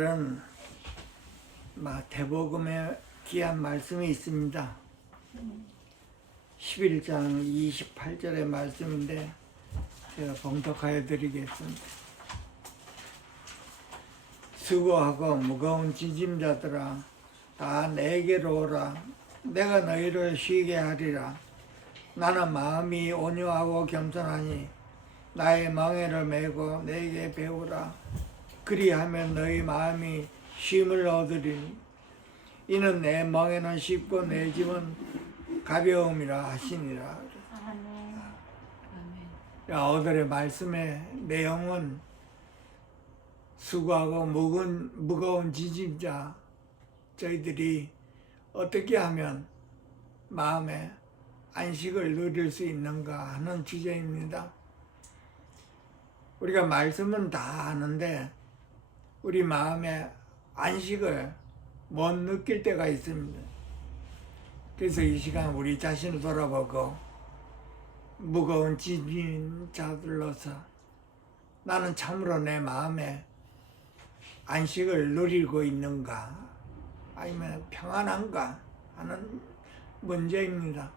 오늘은 마태복음에 귀한 말씀이 있습니다. 11장 28절의 말씀인데 제가 봉독하여 드리겠습니다. 수고하고 무거운 짐자들아 다 내게로 오라. 내가 너희를 쉬게 하리라. 나는 마음이 온유하고 겸손하니 나의 멍에를 메고 내게 배우라. 그리하면 너희 마음이 쉼을 얻으리니 이는 내 멍에는 쉽고 내 짐은 가벼움이라 하시니라. 오늘의 말씀의 내용은 수고하고 무거운 짐자 저희들이 어떻게 하면 마음에 안식을 누릴 수 있는가 하는 주제입니다. 우리가 말씀은 다 아는데 우리 마음에 안식을 못 느낄 때가 있습니다. 그래서 이 시간 우리 자신을 돌아보고 무거운 짐진 자들로서 나는 참으로 내 마음에 안식을 누리고 있는가 아니면 평안한가 하는 문제입니다.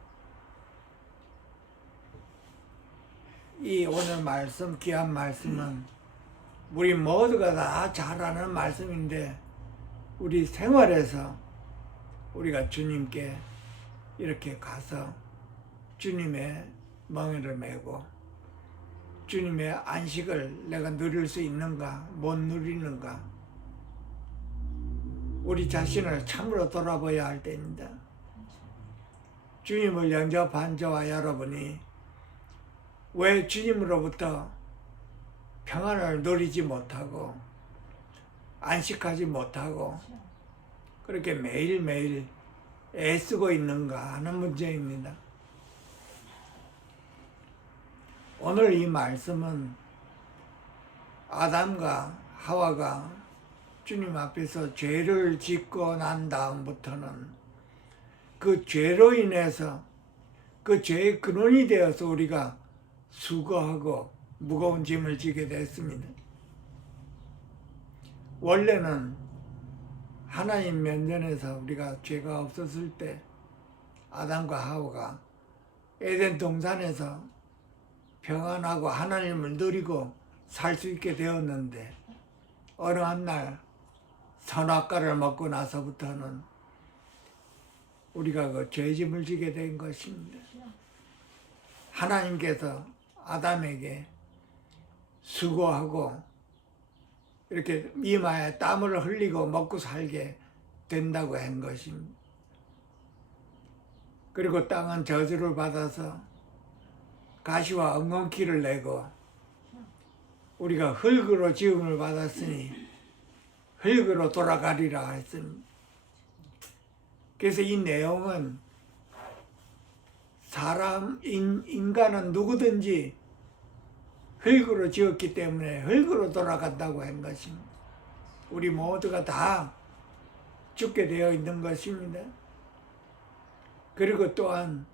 이 오늘 말씀, 귀한 말씀은 우리 모두가 다 잘 아는 말씀인데 우리 생활에서 우리가 주님께 이렇게 가서 주님의 멍에를 메고 주님의 안식을 내가 누릴 수 있는가 못 누리는가 우리 자신을 참으로 돌아봐야 할 때입니다. 주님을 영접한 저와 여러분이 왜 주님으로부터 평안을 누리지 못하고 안식하지 못하고 그렇게 매일매일 애쓰고 있는가 하는 문제입니다. 오늘 이 말씀은 아담과 하와가 주님 앞에서 죄를 짓고 난 다음부터는 그 죄로 인해서 그 죄의 근원이 되어서 우리가 수고하고 무거운 짐을 지게 됐습니다. 원래는 하나님 면전에서 우리가 죄가 없었을 때 아담과 하와가 에덴 동산에서 평안하고 하나님을 누리고 살 수 있게 되었는데 어느 한날 선악과를 먹고 나서부터는 우리가 그 죄짐을 지게 된 것입니다. 하나님께서 아담에게 수고하고 이렇게 이마에 땀을 흘리고 먹고 살게 된다고 한 것입니다. 그리고 땅은 저주를 받아서 가시와 엉겅퀴를 내고 우리가 흙으로 지음을 받았으니 흙으로 돌아가리라 했습니다. 그래서 이 내용은 인간은 누구든지 흙으로 지었기 때문에 흙으로 돌아간다고 한 것입니다. 우리 모두가 다 죽게 되어 있는 것입니다. 그리고 또한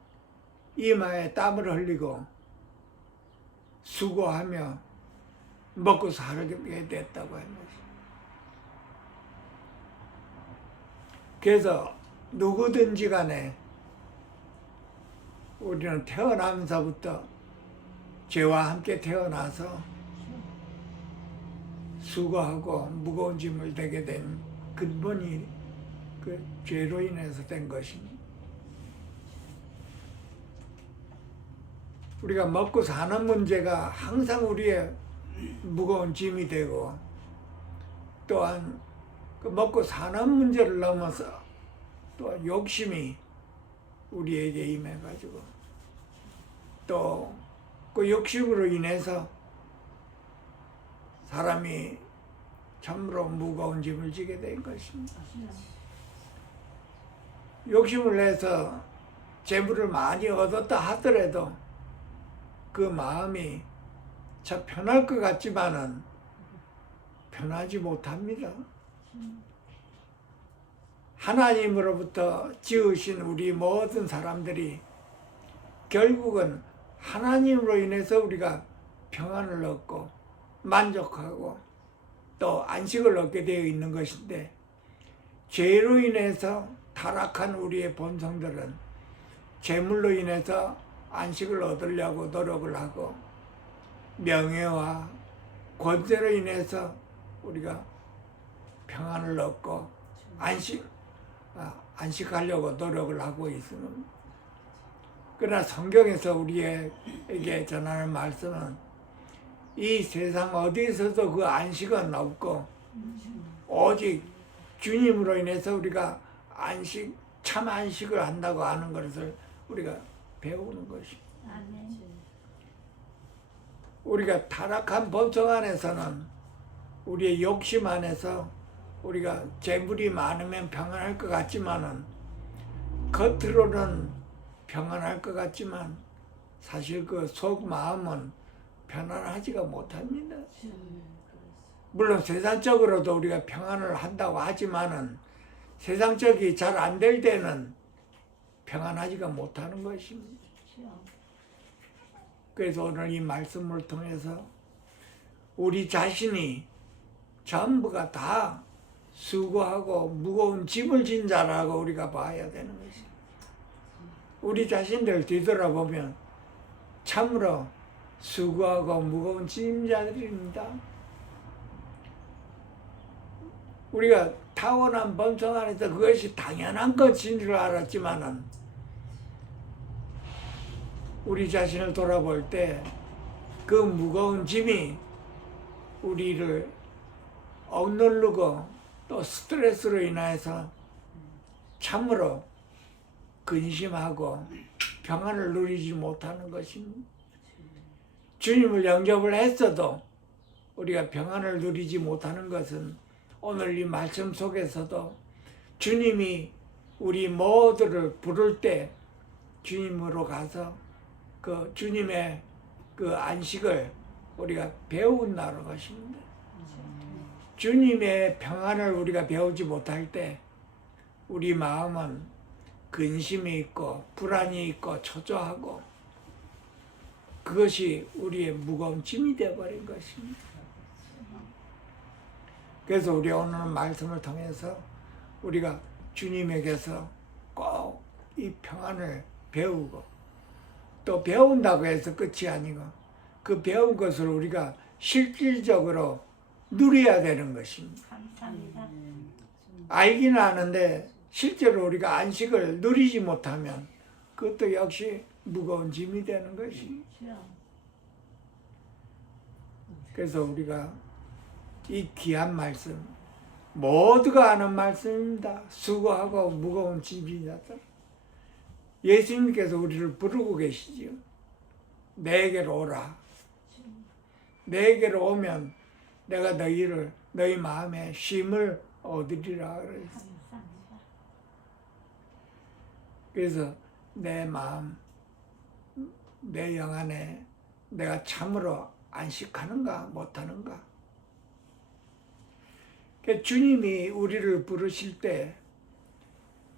이마에 땀을 흘리고 수고하며 먹고 살게 됐다고 한 것입니다. 그래서 누구든지 간에 우리는 태어나면서부터 죄와 함께 태어나서 수고하고 무거운 짐을 지게 된 근본이 그 죄로 인해서 된 것입니다. 우리가 먹고 사는 문제가 항상 우리의 무거운 짐이 되고 또한 그 먹고 사는 문제를 넘어서 또 욕심이 우리에게 임해가지고 또 그 욕심으로 인해서 사람이 참으로 무거운 짐을 지게 된 것입니다. 욕심을 내서 재물을 많이 얻었다 하더라도 그 마음이 참 편할 것 같지만은 편하지 못합니다. 하나님으로부터 지으신 우리 모든 사람들이 결국은 하나님으로 인해서 우리가 평안을 얻고 만족하고 또 안식을 얻게 되어 있는 것인데, 죄로 인해서 타락한 우리의 본성들은 재물로 인해서 안식을 얻으려고 노력을 하고, 명예와 권세로 인해서 우리가 평안을 얻고 안식하려고 노력을 하고 있습니다. 그러나 성경에서 우리에게 전하는 말씀은 이 세상 어디에서도 그 안식은 없고 오직 주님으로 인해서 우리가 참 안식을 한다고 하는 것을 우리가 배우는 것입니다. 우리가 타락한 본성 안에서는 우리의 욕심 안에서 우리가 재물이 많으면 평안할 것 같지만은, 겉으로는 평안할 것 같지만 사실 그 속 마음은 편안하지가 못합니다. 물론 세상적으로도 우리가 평안을 한다고 하지만은 세상적이 잘 안 될 때는 평안하지가 못하는 것입니다. 그래서 오늘 이 말씀을 통해서 우리 자신이 전부가 다 수고하고 무거운 짐을 진 자라고 우리가 봐야 되는 것입니다. 우리 자신들 뒤돌아보면 참으로 수고하고 무거운 짐자들입니다. 우리가 타고난 본성 안에서 그것이 당연한 것인 줄 알았지만은, 우리 자신을 돌아볼 때 그 무거운 짐이 우리를 억누르고 또 스트레스로 인해서 참으로 근심하고 평안을 누리지 못하는 것입니다. 주님을 영접을 했어도 우리가 평안을 누리지 못하는 것은 오늘 이 말씀 속에서도 주님이 우리 모두를 부를 때 주님으로 가서 그 주님의 그 안식을 우리가 배운다는 것입니다. 주님의 평안을 우리가 배우지 못할 때 우리 마음은 근심이 있고 불안이 있고 초조하고, 그것이 우리의 무거운 짐이 되어버린 것입니다. 그래서 우리 오늘 말씀을 통해서 우리가 주님에게서 꼭 이 평안을 배우고, 또 배운다고 해서 끝이 아니고 그 배운 것을 우리가 실질적으로 누려야 되는 것입니다. 감사합니다. 알기는 아는데 실제로 우리가 안식을 누리지 못하면 그것도 역시 무거운 짐이 되는 것입니다. 그래서 우리가 이 귀한 말씀, 모두가 아는 말씀입니다. 수고하고 무거운 짐이 자들. 예수님께서 우리를 부르고 계시지요. 내게로 오라. 내게로 오면 내가 너희 마음에 쉼을 얻으리라 그랬어요. 그래서 내 마음, 내 영 안에 내가 참으로 안식하는가 못하는가. 주님이 우리를 부르실 때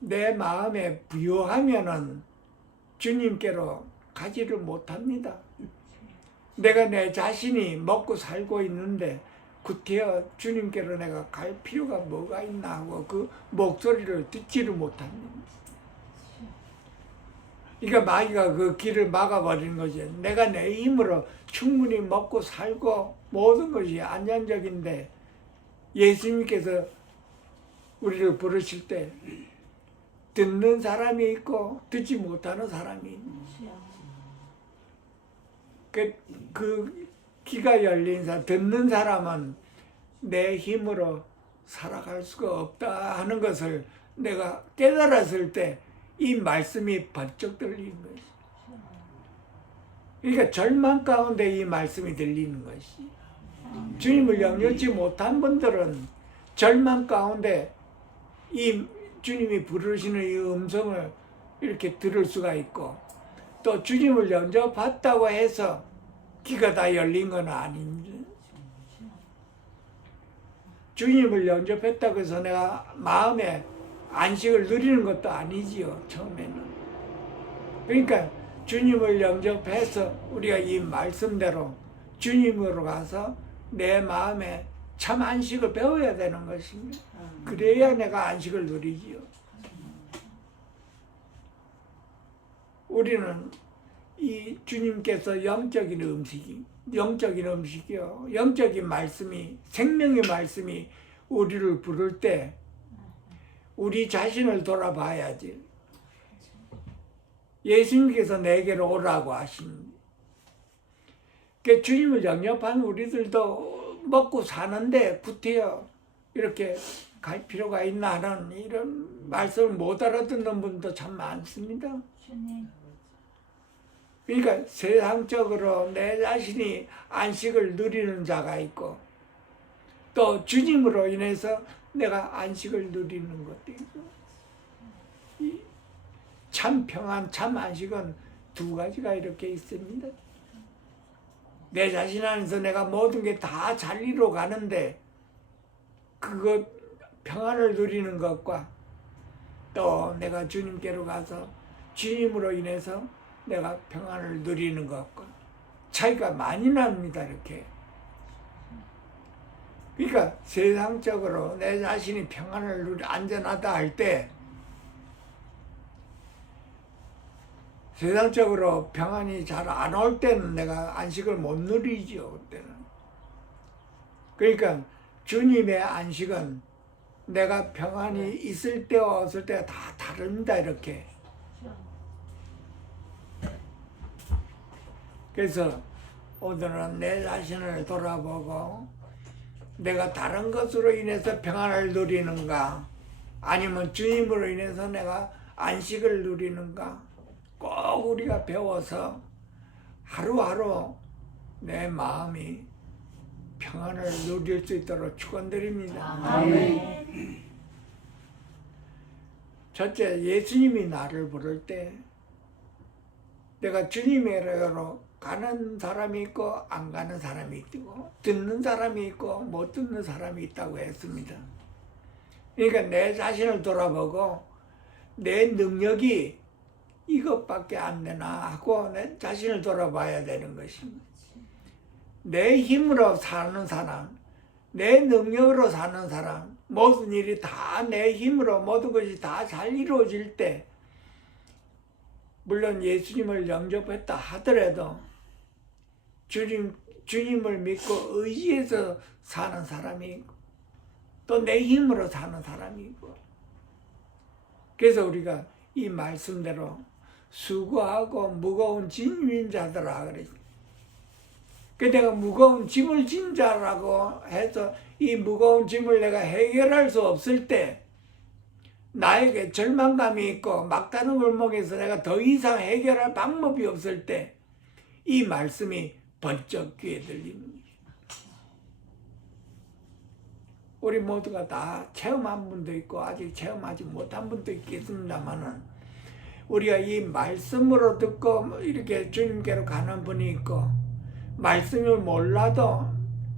내 마음에 부요하면은 주님께로 가지를 못합니다. 내가 내 자신이 먹고 살고 있는데 구태여 주님께로 내가 갈 필요가 뭐가 있나 하고 그 목소리를 듣지를 못합니다. 그러니까 마귀가 그 길을 막아버리는 거죠. 내가 내 힘으로 충분히 먹고 살고 모든 것이 안정적인데 예수님께서 우리를 부르실 때 듣는 사람이 있고 듣지 못하는 사람이 있는, 그 귀가 열린 사람, 듣는 사람은 내 힘으로 살아갈 수가 없다 하는 것을 내가 깨달았을 때 이 말씀이 번쩍 들리는 것이. 그러니까 절망 가운데 이 말씀이 들리는 것이. 주님을 영접지 못한 분들은 절망 가운데 이 주님이 부르시는 이 음성을 이렇게 들을 수가 있고, 또 주님을 영접했다고 해서 귀가 다 열린 건 아닙니다. 주님을 영접했다고 해서 내가 마음에 안식을 누리는 것도 아니지요, 처음에는. 그러니까 주님을 영접해서 우리가 이 말씀대로 주님으로 가서 내 마음에 참 안식을 배워야 되는 것입니다. 그래야 내가 안식을 누리지요. 우리는 이 주님께서 영적인 음식이요. 영적인 말씀이, 생명의 말씀이 우리를 부를 때 우리 자신을 돌아봐야지. 예수님께서 내게로 오라고 하십니다. 그 주님을 영접한 우리들도 먹고 사는데 구태여 이렇게 갈 필요가 있나 하는 이런 말씀을 못 알아듣는 분도 참 많습니다. 그러니까 세상적으로 내 자신이 안식을 누리는 자가 있고 또 주님으로 인해서 내가 안식을 누리는 것도 있고 참 평안, 참 안식은 두 가지가 이렇게 있습니다. 내 자신 안에서 내가 모든 게 다 잘 이루어가는데 그것 평안을 누리는 것과 또 내가 주님께로 가서 주님으로 인해서 내가 평안을 누리는 것과 차이가 많이 납니다. 이렇게. 그러니까 세상적으로 내 자신이 평안을 누리 안전하다 할 때 세상적으로 평안이 잘 안 올 때는 내가 안식을 못 누리죠. 그때는. 그러니까 주님의 안식은 내가 평안이 있을 때와 없을 때가 다 다릅니다. 이렇게. 그래서 오늘은 내 자신을 돌아보고 내가 다른 것으로 인해서 평안을 누리는가 아니면 주님으로 인해서 내가 안식을 누리는가 꼭 우리가 배워서 하루하루 내 마음이 평안을 누릴 수 있도록 축원드립니다. 아멘. 첫째, 예수님이 나를 부를 때 내가 주님으로 가는 사람이 있고 안 가는 사람이 있고 듣는 사람이 있고 못 듣는 사람이 있다고 했습니다. 그러니까 내 자신을 돌아보고 내 능력이 이것밖에 안 되나 하고 내 자신을 돌아봐야 되는 것입니다. 내 힘으로 사는 사람, 내 능력으로 사는 사람, 모든 일이 다 내 힘으로 모든 것이 다 잘 이루어질 때 물론 예수님을 영접했다 하더라도 주님을 믿고 의지해서 사는 사람이 있고 또 내 힘으로 사는 사람이 있고 그래서 우리가 이 말씀대로 수고하고 무거운 짐진 자들아 그랬어요. 그 내가 무거운 짐을 진 자라고 해서 이 무거운 짐을 내가 해결할 수 없을 때 나에게 절망감이 있고 막다른 골목에서 내가 더 이상 해결할 방법이 없을 때 이 말씀이 번쩍 귀에 들립니다. 우리 모두가 다 체험한 분도 있고 아직 체험하지 못한 분도 있겠습니다만은 우리가 이 말씀으로 듣고 이렇게 주님께로 가는 분이 있고 말씀을 몰라도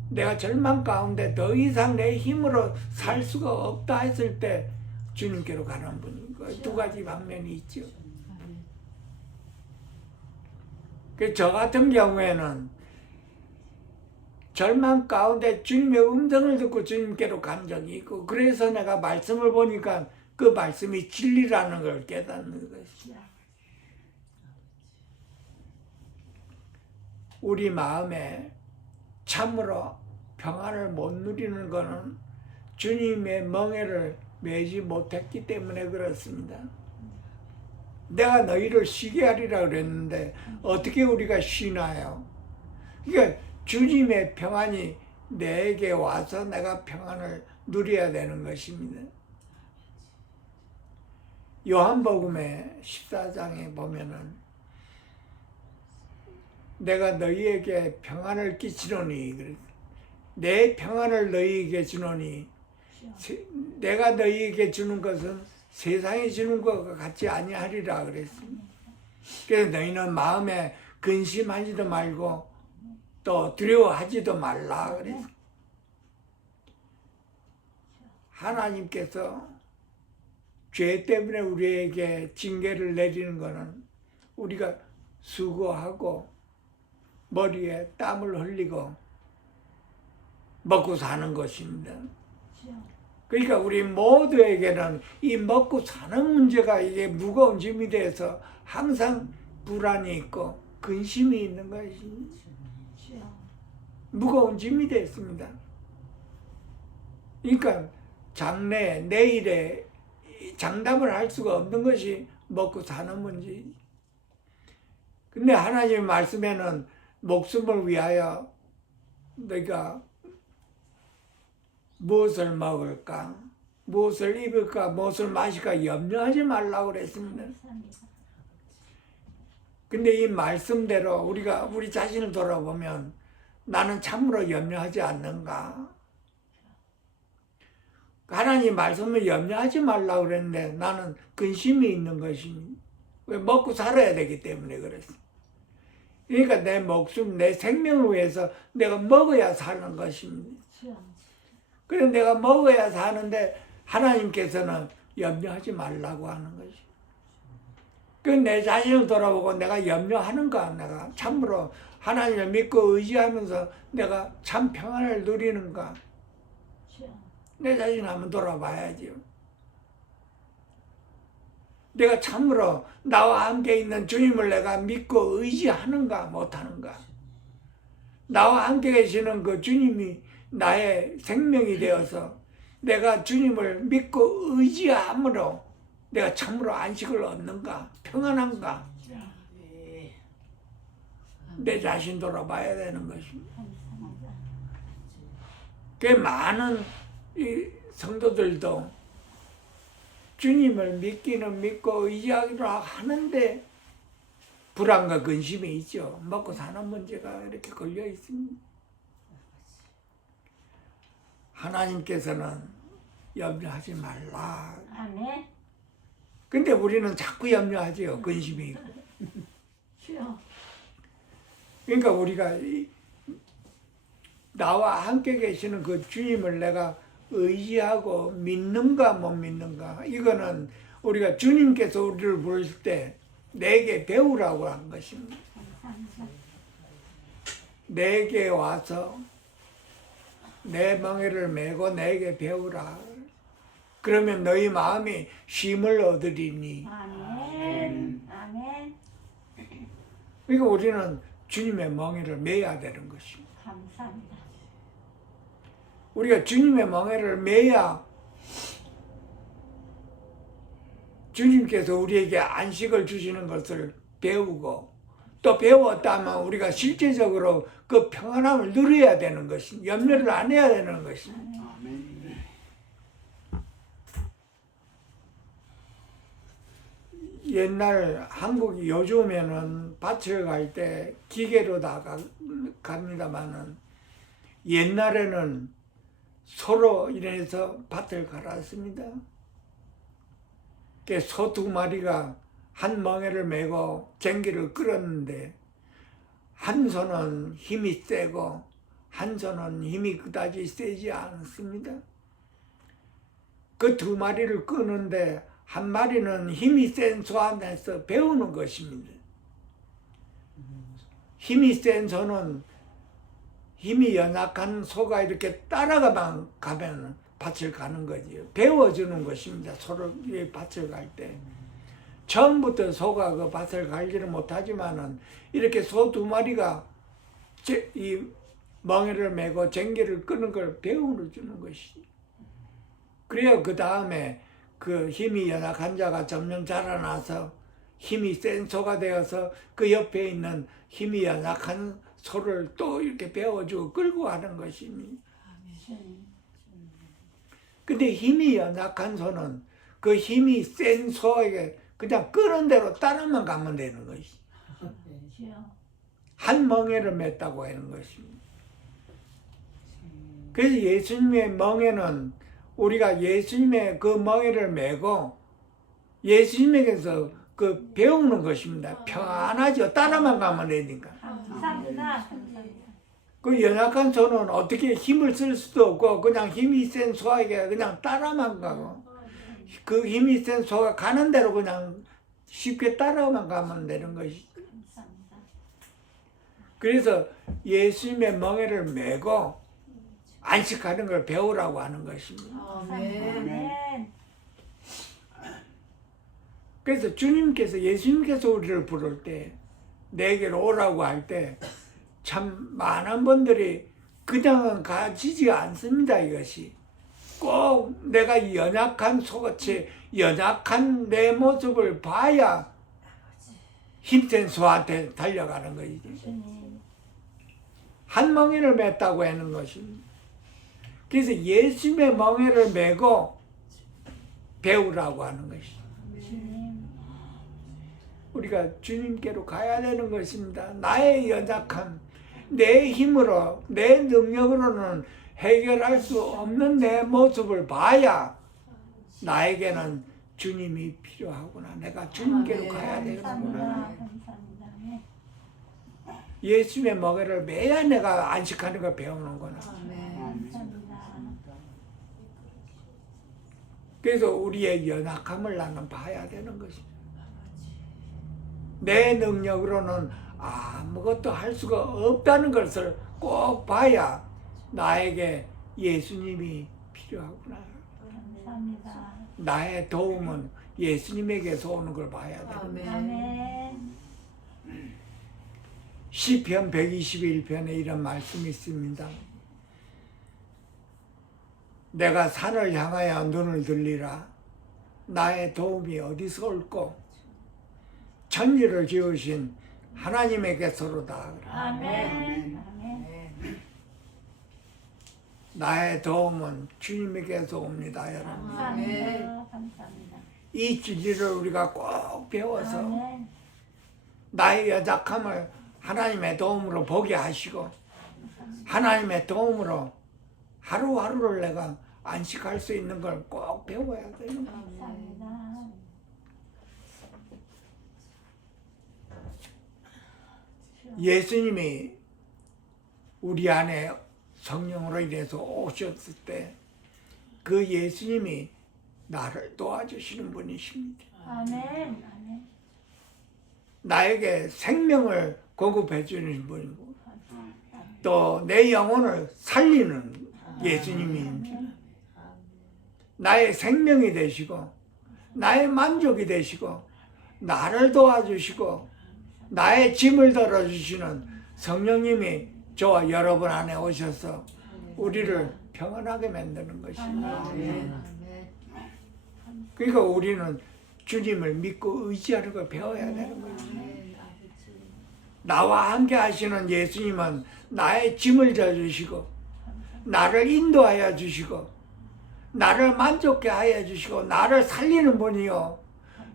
내가 절망 가운데 더 이상 내 힘으로 살 수가 없다 했을 때 주님께로 가는 분이 있고 두 가지 방면이 있죠. 저 같은 경우에는 절망 가운데 주님의 음성을 듣고 주님께로 간 적이 있고 그래서 내가 말씀을 보니까 그 말씀이 진리라는 걸 깨닫는 것이야. 우리 마음에 참으로 평안을 못 누리는 것은 주님의 멍에를 매지 못했기 때문에 그렇습니다. 내가 너희를 쉬게 하리라 그랬는데 어떻게 우리가 쉬나요? 그러니까 주님의 평안이 내게 와서 내가 평안을 누려야 되는 것입니다. 요한복음의 14장에 보면은 내가 너희에게 평안을 끼치노니 내 평안을 너희에게 주노니 내가 너희에게 주는 것은 세상이 주는 것과 같지 아니하리라 그랬습니다. 그래서 너희는 마음에 근심하지도 말고 또 두려워하지도 말라 그랬습니다. 하나님께서 죄 때문에 우리에게 징계를 내리는 것은 우리가 수고하고 머리에 땀을 흘리고 먹고 사는 것입니다. 주여. 그러니까 우리 모두에게는 이 먹고 사는 문제가 이게 무거운 짐이 돼서 항상 불안이 있고 근심이 있는 것이 주여. 무거운 짐이 됐습니다. 그러니까 장래, 내일에 장담을 할 수가 없는 것이 먹고 사는 문제. 근데 하나님의 말씀에는 목숨을 위하여 너희가 무엇을 먹을까, 무엇을 입을까, 무엇을 마실까 염려하지 말라고 그랬습니다. 감사합니다. 근데 이 말씀대로 우리가 우리 자신을 돌아보면 나는 참으로 염려하지 않는가? 하나님 말씀을 염려하지 말라고 그랬는데 나는 근심이 있는 것이니 왜 먹고 살아야 되기 때문에 그랬어. 그러니까 내 목숨, 내 생명을 위해서 내가 먹어야 사는 것입니다. 주여. 그래서 내가 먹어야 사는데 하나님께서는 염려하지 말라고 하는 것이. 그 내 자신을 돌아보고 내가 염려하는가, 내가 참으로 하나님을 믿고 의지하면서 내가 참 평안을 누리는가, 주여. 내 자신을 한번 돌아봐야지요. 내가 참으로 나와 함께 있는 주님을 내가 믿고 의지하는가 못하는가. 나와 함께 계시는 그 주님이 나의 생명이 되어서 내가 주님을 믿고 의지함으로 내가 참으로 안식을 얻는가, 평안한가. 주여. 내 자신 돌아봐야 되는 것입니다. 감사합니다. 그 많은 이 성도들도 주님을 믿기는 믿고 의지하기로 하는데 불안과 근심이 있죠. 먹고 사는 문제가 이렇게 걸려 있습니다. 하나님께서는 염려하지 말라. 아멘. 근데 우리는 자꾸 염려하지요. 근심이 있고. 주여. 그러니까 우리가 나와 함께 계시는 그 주님을 내가 의지하고 믿는가 못 믿는가, 이거는 우리가 주님께서 우리를 부르실 때 내게 배우라고 한 것입니다. 감사합니다. 내게 와서 내 멍에를 메고 내게 배우라. 그러면 너희 마음이 쉼을 얻으리니. 아멘. 아멘. 그러니까 우리는 주님의 멍에를 메야 되는 것입니다. 감사합니다. 우리가 주님의 멍에를 메야 주님께서 우리에게 안식을 주시는 것을 배우고 또 배웠다면 우리가 실제적으로 그 평안함을 누려야 되는 것입니다. 염려를 안 해야 되는 것입니다. 옛날 한국이 요즘에는 밭을 갈 때 기계로 다 갑니다만은 옛날에는 소로 인해서 밭을 갈았습니다. 소 2마리가 한 멍에를 메고 쟁기를 끌었는데 한 손은 힘이 세고 한 손은 힘이 그다지 세지 않습니다. 그 2마리를 끄는데 한 마리는 힘이 센 소 안에서 배우는 것입니다. 힘이 센 소는 힘이 연약한 소가 이렇게 따라가면 가면 밭을 가는 거지요. 배워주는 것입니다. 소를 밭을 갈 때. 처음부터 소가 그 밭을 갈지는 못하지만은 이렇게 소 2마리가 이 멍에를 메고 쟁기를 끄는 걸 배워주는 것이지. 그래야 그 다음에 그 힘이 연약한 자가 점점 자라나서 힘이 센 소가 되어서 그 옆에 있는 힘이 연약한 소를 또 이렇게 배워주고 끌고 가는 것입니다. 근데 힘이 연약한 소는 그 힘이 센 소에게 그냥 끄는 대로 따라만 가면 되는 것이. 한 멍에를 맸다고 하는 것입니다. 그래서 예수님의 멍에는 우리가 예수님의 그 멍에를 메고 예수님에게서 그 배우는 것입니다. 평안하죠. 따라만 가면 되니까. 감사합니다. 그 연약한 소는 어떻게 힘을 쓸 수도 없고 그냥 힘이 센 소에게 그냥 따라만 가고 그 힘이 센 소가 가는 대로 그냥 쉽게 따라만 가면 되는 것이죠. 감사합니다. 그래서 예수님의 멍에를 메고 안식하는 걸 배우라고 하는 것입니다. 아멘. 그래서 예수님께서 우리를 부를 때, 내게로 오라고 할 때 참 많은 분들이 그냥은 가지지 않습니다. 이것이 꼭 내가 연약한 속어치, 연약한 내 모습을 봐야 힘센 수한테 달려가는 것이지. 주님. 한 멍에를 맸다고 하는 것입니다. 그래서 예수님의 멍에를 메고 배우라고 하는 것이죠. 주님. 우리가 주님께로 가야 되는 것입니다. 나의 연약함, 내 힘으로, 내 능력으로는 해결할 수 없는 내 모습을 봐야 나에게는 주님이 필요하구나. 내가 주님께로 가야 되겠구나. 감사합니다. 네. 예수님의 멍에를 매야 내가 안식하는 걸 배우는구나. 감사합니다. 그래서 우리의 연약함을 나는 봐야 되는 것입니다. 내 능력으로는 아무것도 할 수가 없다는 것을 꼭 봐야 나에게 예수님이 필요하구나. 감사합니다. 나의 도움은 예수님에게서 오는 걸 봐야 됩니다. 아멘. 시편 121편에 이런 말씀이 있습니다. 내가 산을 향하여 눈을 들리라. 나의 도움이 어디서 올꼬? 천지를 지으신 하나님에게서로다. 아멘. 아멘. 나의 도움은 주님에게서 옵니다, 여러분. 감사합니다. 감사합니다. 이 진리를 우리가 꼭 배워서 아멘. 나의 연약함을 하나님의 도움으로 보게 하시고 하나님의 도움으로 하루하루를 내가 안식할 수 있는 걸 꼭 배워야 되는 거예요. 감사합니다. 예수님이 우리 안에 성령으로 인해서 오셨을 때 그 예수님이 나를 도와주시는 분이십니다. 아멘. 아멘. 나에게 생명을 공급해 주는 분이고 또 내 영혼을 살리는 예수님입니다. 나의 생명이 되시고 나의 만족이 되시고 나를 도와주시고 나의 짐을 덜어주시는 성령님이 저와 여러분 안에 오셔서 우리를 평안하게 만드는 것입니다. 그러니까 우리는 주님을 믿고 의지하는 걸 배워야 되는 거죠. 나와 함께 하시는 예수님은 나의 짐을 져주시고 나를 인도하여 주시고 나를 만족케 하여 주시고 나를 살리는 분이요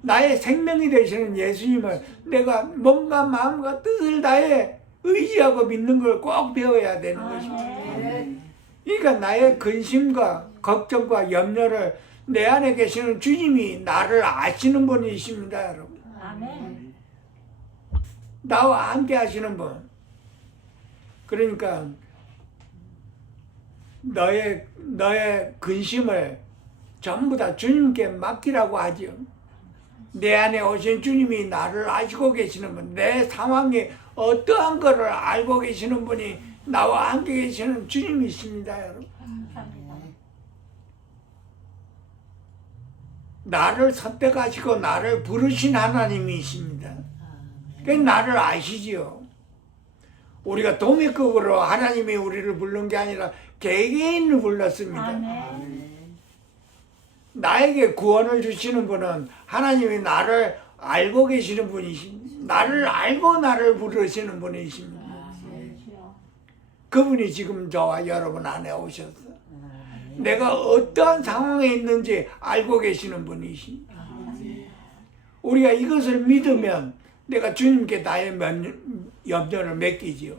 나의 생명이 되시는 예수님을 내가 몸과 마음과 뜻을 다해 의지하고 믿는 걸 꼭 배워야 되는 것입니다. 그러니까 나의 근심과 걱정과 염려를 내 안에 계시는 주님이 나를 아시는 분이십니다, 여러분. 아멘. 나와 함께 하시는 분. 그러니까 너의 근심을 전부 다 주님께 맡기라고 하죠. 내 안에 오신 주님이 나를 아시고 계시는 분, 내 상황이 어떠한 것을 알고 계시는 분이 나와 함께 계시는 주님이십니다, 여러분. 감사합니다. 나를 선택하시고 나를 부르신 하나님이십니다. 그 나를 아시지요. 우리가 도매급으로 하나님이 우리를 부른 게 아니라 개개인을 불렀습니다. 아멘. 나에게 구원을 주시는 분은 하나님이 나를 알고 계시는 분이십니다. 나를 알고 나를 부르시는 분이십니다. 주여. 그분이 지금 저와 여러분 안에 오셔서 내가 어떠한 상황에 있는지 알고 계시는 분이십니다. 우리가 이것을 믿으면 내가 주님께 나의 염려를 맡기지요.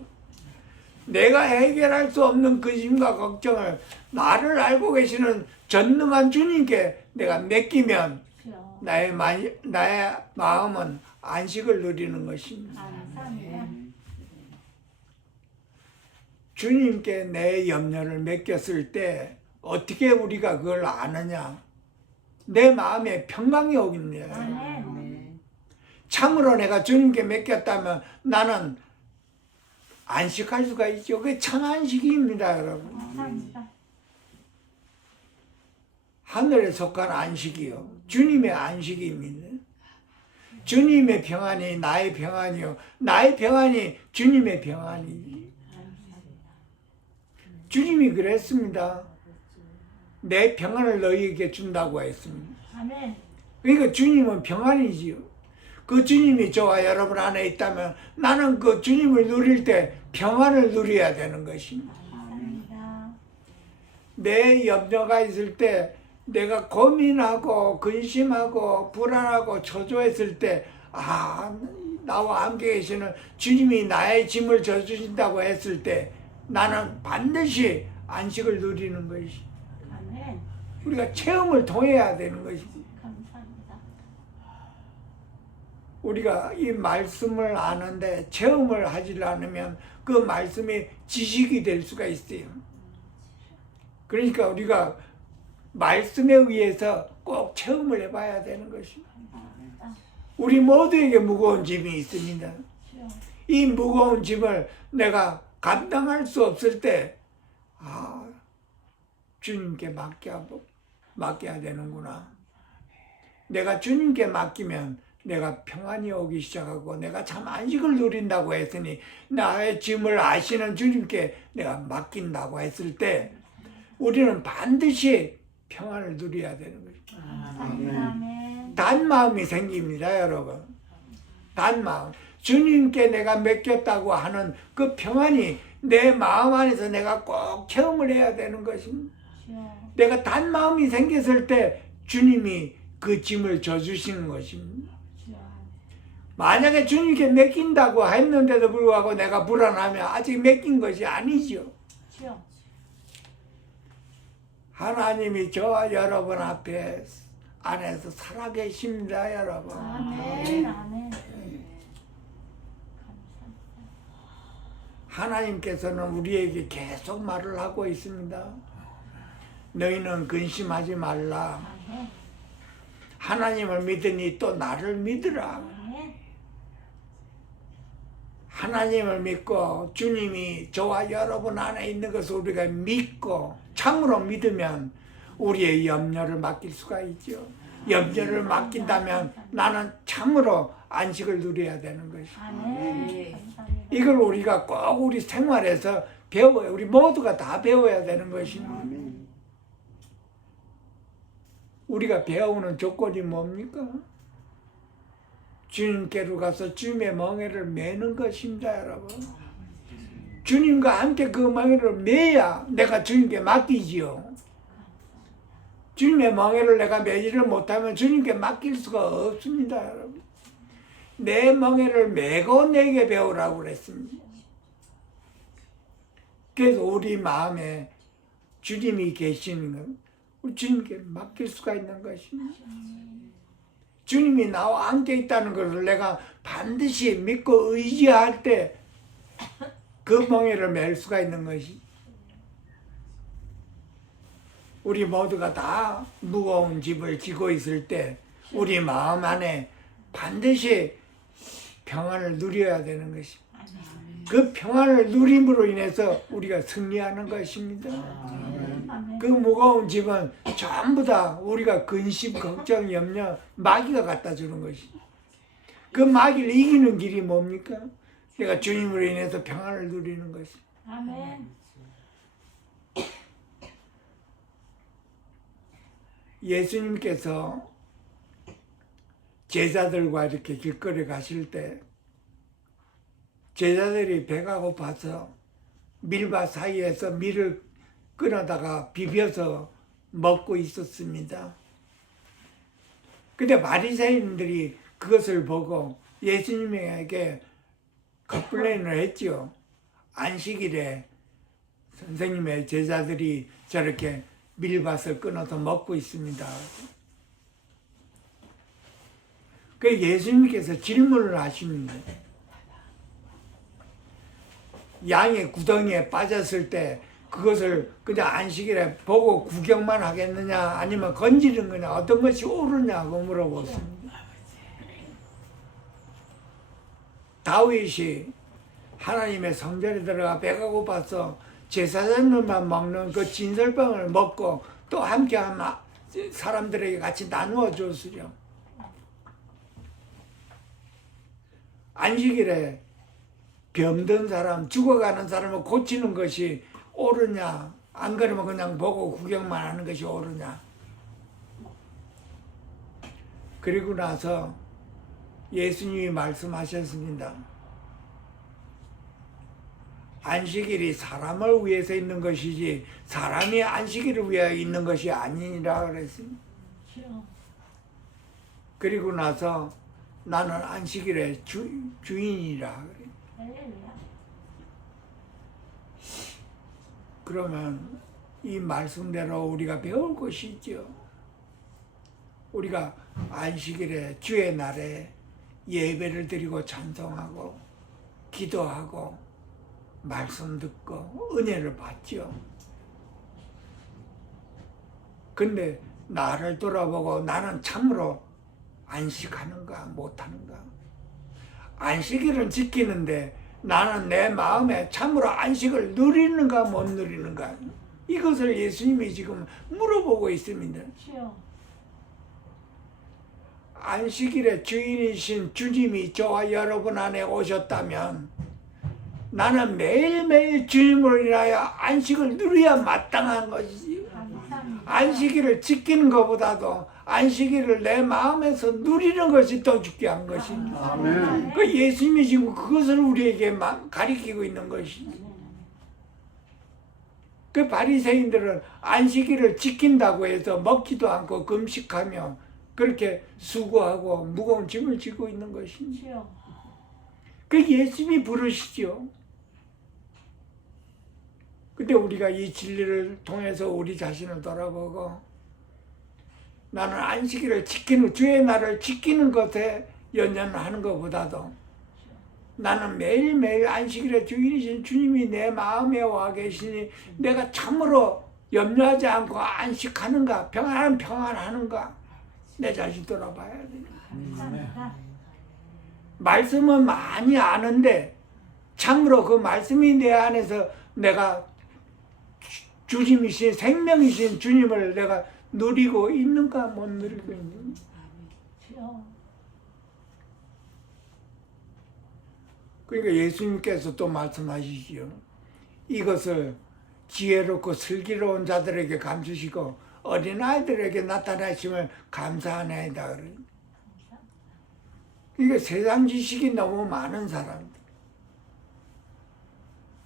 내가 해결할 수 없는 근심과 걱정을 나를 알고 계시는 전능한 주님께 내가 맡기면 주여. 나의 마음은 안식을 누리는 것입니다. 감사합니다. 주님께 내 염려를 맡겼을 때 어떻게 우리가 그걸 아느냐? 내 마음에 평강이 오겠네요. 아멘. 참으로 내가 주님께 맡겼다면 나는 안식할 수가 있죠. 그게 참 안식입니다, 여러분. 감사합니다. 하늘에 속한 안식이요. 주님의 안식입니다. 주님의 평안이 나의 평안이요. 나의 평안이 주님의 평안이지. 주님이 그랬습니다. 내 평안을 너희에게 준다고 했습니다. 아멘. 그러니까 주님은 평안이지요. 그 주님이 저와 여러분 안에 있다면 나는 그 주님을 누릴 때 평안을 누려야 되는 것입니다. 감사합니다. 내 염려가 있을 때 내가 고민하고 근심하고 불안하고 초조했을 때 나와 함께 계시는 주님이 나의 짐을 져주신다고 했을 때 나는 반드시 안식을 누리는 것이 아멘. 우리가 체험을 통해야 되는 것이지. 감사합니다. 우리가 이 말씀을 아는데 체험을 하지 않으면 그 말씀이 지식이 될 수가 있어요. 그러니까 우리가 말씀에 의해서 꼭 체험을 해봐야 되는 것입니다. 감사합니다. 우리 모두에게 무거운 짐이 있습니다. 주여. 이 무거운 짐을 내가 감당할 수 없을 때 주님께 맡겨야 되는구나. 내가 주님께 맡기면 내가 평안이 오기 시작하고 내가 참 안식을 누린다고 했으니 나의 짐을 아시는 주님께 내가 맡긴다고 했을 때 우리는 반드시 평안을 누려야 되는 거죠. 감사합니다. 아멘. 단마음이 생깁니다, 여러분. 단마음. 주님께 내가 맡겼다고 하는 그 평안이 내 마음 안에서 내가 꼭 체험을 해야 되는 것입니다. 주여. 내가 단마음이 생겼을 때 주님이 그 짐을 져주시는 것입니다. 주여. 만약에 주님께 맡긴다고 했는데도 불구하고 내가 불안하면 아직 맡긴 것이 아니죠. 주여. 하나님이 저와 여러분 앞에 안에서 살아계십니다, 여러분. 아멘. 아멘. 감사합니다. 하나님께서는 우리에게 계속 말을 하고 있습니다. 너희는 근심하지 말라. 아멘. 하나님을 믿으니 또 나를 믿으라. 아멘. 하나님을 믿고 주님이 저와 여러분 안에 있는 것을 우리가 믿고 참으로 믿으면 우리의 염려를 맡길 수가 있죠. 염려를 맡긴다면 나는 참으로 안식을 누려야 되는 것이죠. 아멘. 감사합니다. 이걸 우리가 꼭 우리 생활에서 배워요. 우리 모두가 다 배워야 되는 것입니다. 우리가 배우는 조건이 뭡니까? 주님께로 가서 주님의 멍에를 매는 것입니다, 여러분. 주님과 함께 그 멍에를 매야 내가 주님께 맡기지요. 주님의 멍에를 내가 매지를 못하면 주님께 맡길 수가 없습니다, 여러분. 내 멍에를 메고 내게 배우라고 그랬습니다. 그래서 우리 마음에 주님이 계시는 건 우리 주님께 맡길 수가 있는 것입니다. 주님이 나와 함께 있다는 것을 내가 반드시 믿고 의지할 때 그 멍에를 맬 수가 있는 것이. 우리 모두가 다 무거운 짐을 지고 있을 때 우리 마음 안에 반드시 평안을 누려야 되는 것이. 그 평안을 누림으로 인해서 우리가 승리하는 것입니다. 아멘. 그 무거운 짐은 전부 다 우리가 근심, 걱정, 염려, 마귀가 갖다 주는 것이. 그 마귀를 이기는 길이 뭡니까? 내가 주님으로 인해서 평안을 누리는 것이. 아멘. 예수님께서 제자들과 이렇게 길거리 가실 때 제자들이 배가 고파서 밀밭 사이에서 밀을 끊어다가 비벼서 먹고 있었습니다. 근데 바리새인들이 그것을 보고 예수님에게 컴플레인을 했죠. 안식일에 선생님의 제자들이 저렇게 밀밭을 끊어서 먹고 있습니다. 그 예수님께서 질문을 하십니다. 양의 구덩이에 빠졌을 때 그것을 그냥 안식일에 보고 구경만 하겠느냐 아니면 건지는 거냐 어떤 것이 옳으냐고 물어봤습니다. 다윗이 하나님의 성전에 들어가 배가 고파서 제사장들만 먹는 그 진설병을 먹고 또 함께 한 사람들에게 같이 나누어 줬으려. 안식일에 병든 사람, 죽어가는 사람을 고치는 것이 옳으냐, 안 그러면 그냥 보고 구경만 하는 것이 옳으냐. 그리고 나서 예수님이 말씀하셨습니다. 안식일이 사람을 위해서 있는 것이지 사람이 안식일을 위하여 있는 것이 아니라 그랬습니다. 그리고 나서 나는 안식일의 주인이라 그래. 그러면 이 말씀대로 우리가 배울 것이 있죠. 우리가 안식일에 주의 날에 예배를 드리고 찬송하고 기도하고 말씀 듣고 은혜를 받죠. 근데 나를 돌아보고 나는 참으로 안식하는가 못하는가. 안식일은 지키는데 나는 내 마음에 참으로 안식을 누리는가 못 누리는가. 이것을 예수님이 지금 물어보고 있습니다. 안식일의 주인이신 주님이 저와 여러분 안에 오셨다면 나는 매일매일 주님으로 인하여 안식을 누려야 마땅한 것이지. 안식일을 지키는 것보다도 안식일을 내 마음에서 누리는 것이 더 중요한 것입니다. 아멘. 그 예수님이 지금 그것을 우리에게 가리키고 있는 것이지. 그 바리새인들은 안식일을 지킨다고 해서 먹지도 않고 금식하며 그렇게 수고하고 무거운 짐을 지고 있는 것입니다. 그 예수님이 부르시죠. 근데 우리가 이 진리를 통해서 우리 자신을 돌아보고 나는 안식일을 지키는 주의 날을 지키는 것에 연연하는 것보다도 나는 매일매일 안식일의 주인이신 주님이 내 마음에 와 계시니 내가 참으로 염려하지 않고 안식하는가 평안하는가 내 자신 돌아봐야 돼. 말씀은 많이 아는데 참으로 그 말씀이 내 안에서 내가 주님이신 생명이신 주님을 내가 누리고 있는가 못 누리고 있는가. 그러니까 예수님께서 또 말씀하시지요. 이것을 지혜롭고 슬기로운 자들에게 감추시고 어린아이들에게 나타나심을 감사하나이다. 그러니까 세상 지식이 너무 많은 사람들.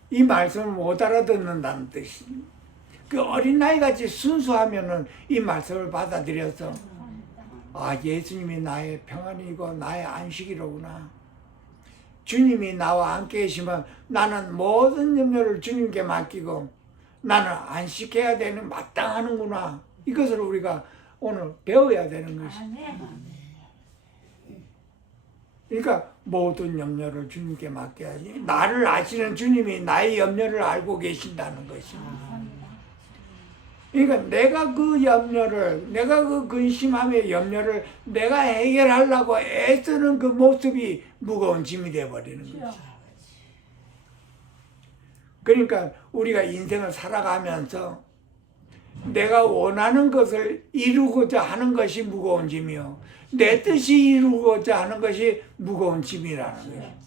이 말씀을 못 알아듣는다는 뜻입니다. 그 어린아이같이 순수하면은 이 말씀을 받아들여서 아, 예수님이 나의 평안이고 나의 안식이로구나. 주님이 나와 함께 계시면 나는 모든 염려를 주님께 맡기고 나는 안식해야 되는 마땅하는구나. 이것을 우리가 오늘 배워야 되는 것입니다. 그러니까 모든 염려를 주님께 맡겨야지. 나를 아시는 주님이 나의 염려를 알고 계신다는 것입니다. 그러니까 내가 그 염려를, 내가 그 근심함의 염려를 내가 해결하려고 애쓰는 그 모습이 무거운 짐이 되어버리는 거죠. 그러니까 우리가 인생을 살아가면서 내가 원하는 것을 이루고자 하는 것이 무거운 짐이요. 내 뜻이 이루고자 하는 것이 무거운 짐이라는 거예요.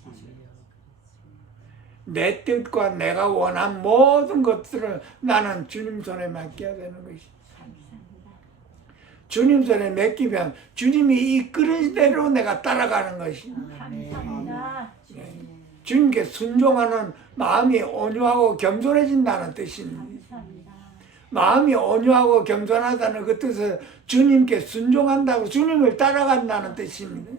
내 뜻과 내가 원한 모든 것들을 나는 주님 손에 맡겨야 되는 것이. 주님 손에 맡기면 주님이 이끄는 대로 내가 따라가는 것이. 주님께 순종하는 마음이 온유하고 겸손해진다는 뜻입니다. 마음이 온유하고 겸손하다는 그 뜻은 주님께 순종한다고 주님을 따라간다는 뜻입니다.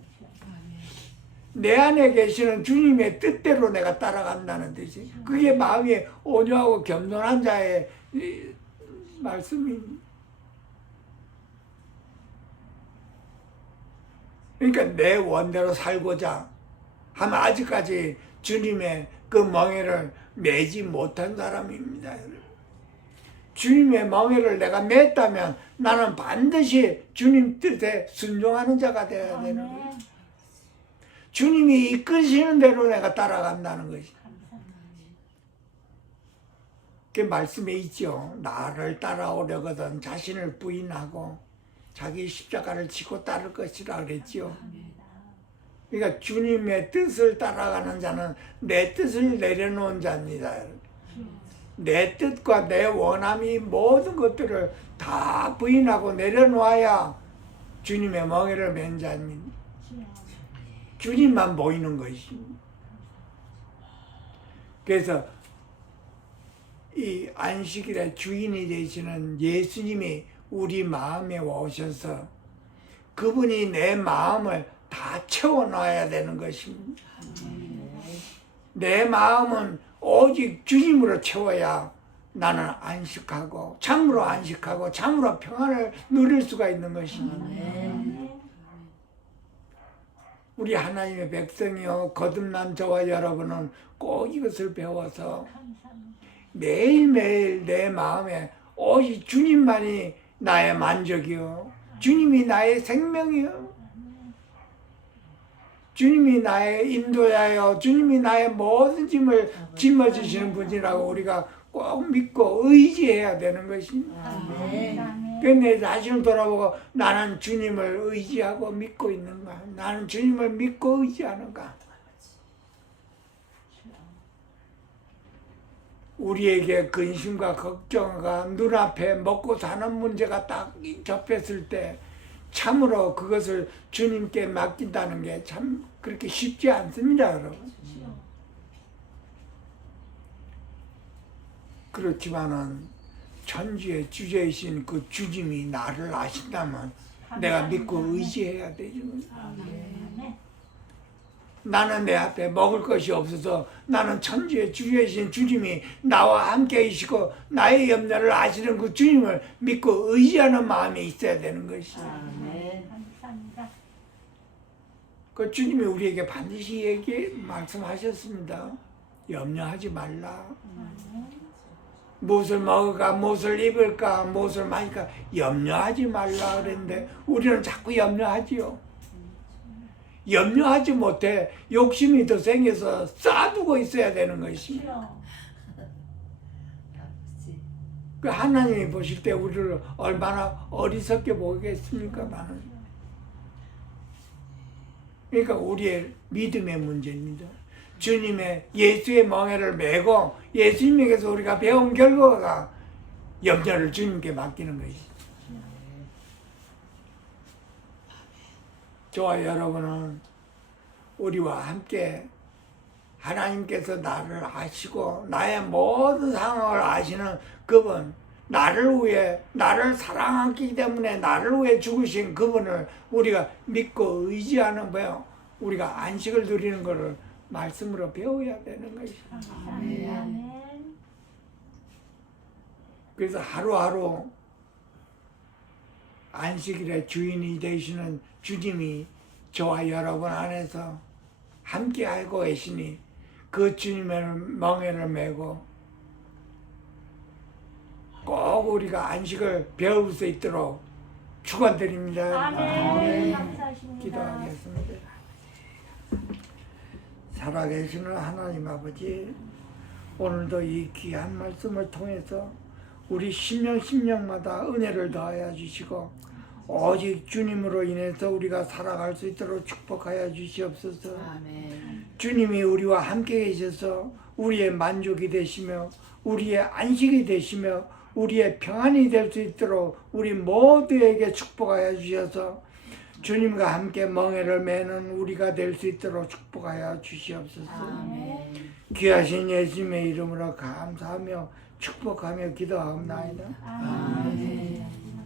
내 안에 계시는 주님의 뜻대로 내가 따라간다는 뜻이. 그게 마음이 온유하고 겸손한 자의 말씀입니다. 그러니까 내 원대로 살고자 하면 아직까지 주님의 그 멍에를 매지 못한 사람입니다. 주님의 멍에를 내가 맸다면 나는 반드시 주님 뜻에 순종하는 자가 되어야 되는 거예요. 주님이 이끄시는 대로 내가 따라간다는 것이. 그 말씀에 있죠. 나를 따라오려거든 자신을 부인하고 자기 십자가를 지고 따를 것이라 그랬죠. 그러니까 주님의 뜻을 따라가는 자는 내 뜻을 내려놓은 자입니다. 내 뜻과 내 원함이 모든 것들을 다 부인하고 내려놓아야 주님의 멍에를 맨 자입니다. 주님만 보이는 것입니다. 그래서 이 안식일의 주인이 되시는 예수님이 우리 마음에 오셔서 그분이 내 마음을 다 채워놔야 되는 것입니다. 내 마음은 오직 주님으로 채워야 나는 안식하고 참으로 평안을 누릴 수가 있는 것입니다. 우리 하나님의 백성이요 거듭난 저와 여러분은 꼭 이것을 배워서 매일매일 내 마음에 오직 주님만이 나의 만족이요 주님이 나의 생명이요 주님이 나의 인도자요 주님이 나의 모든 짐을 짊어지시는 분이라고 우리가 꼭 믿고 의지해야 되는 것입니다. 그런데 내 자신을 돌아보고 나는 주님을 의지하고 믿고 있는가? 나는 주님을 믿고 의지하는가? 우리에게 근심과 걱정과 눈앞에 먹고 사는 문제가 딱 접했을 때 참으로 그것을 주님께 맡긴다는 게 참 그렇게 쉽지 않습니다, 여러분. 그렇지만은 천지의 주제이신 그 주님이 나를 아신다면 내가 믿고 의지해야 되죠. 나는 내 앞에 먹을 것이 없어서 나는 천지의 주제이신 주님이 나와 함께 계시고 나의 염려를 아시는 그 주님을 믿고 의지하는 마음이 있어야 되는 것이죠. 그 주님이 우리에게 반드시 말씀하셨습니다. 염려하지 말라. 무엇을 먹을까, 무엇을 입을까, 무엇을 마실까 염려하지 말라 그랬는데 우리는 자꾸 염려하지요. 염려하지 못해 욕심이 더 생겨서 쌓아두고 있어야 되는 것입니다. 그 하나님이 보실 때 우리를 얼마나 어리석게 보겠습니까? 나는. 그러니까 우리의 믿음의 문제입니다. 주님의 예수의 멍에를 메고 예수님에게서 우리가 배운 결과가 염려를 주님께 맡기는 것이죠. 저와 여러분은 우리와 함께 하나님께서 나를 아시고 나의 모든 상황을 아시는 그분, 나를 위해 나를 사랑하기 때문에 나를 위해 죽으신 그분을 우리가 믿고 의지하는 거요. 우리가 안식을 누리는 것을 말씀으로 배워야 되는 것입니다. 그래서 하루하루 안식일의 주인이 되시는 주님이 저와 여러분 안에서 함께 알고 계시니 그 주님의 멍에를 메고 꼭 우리가 안식을 배울 수 있도록 축원드립니다. 아멘. 감사하십니다. 기도하겠습니다. 살아계시는 하나님 아버지, 오늘도 이 귀한 말씀을 통해서 우리 심령마다 은혜를 더하여 주시고 오직 주님으로 인해서 우리가 살아갈 수 있도록 축복하여 주시옵소서. 아멘. 주님이 우리와 함께 계셔서 우리의 만족이 되시며 우리의 안식이 되시며 우리의 평안이 될 수 있도록 우리 모두에게 축복하여 주셔서 주님과 함께 멍에를 매는 우리가 될 수 있도록 축복하여 주시옵소서. 아멘. 귀하신 예수님의 이름으로 감사하며 축복하며 기도하옵나이다. 아멘.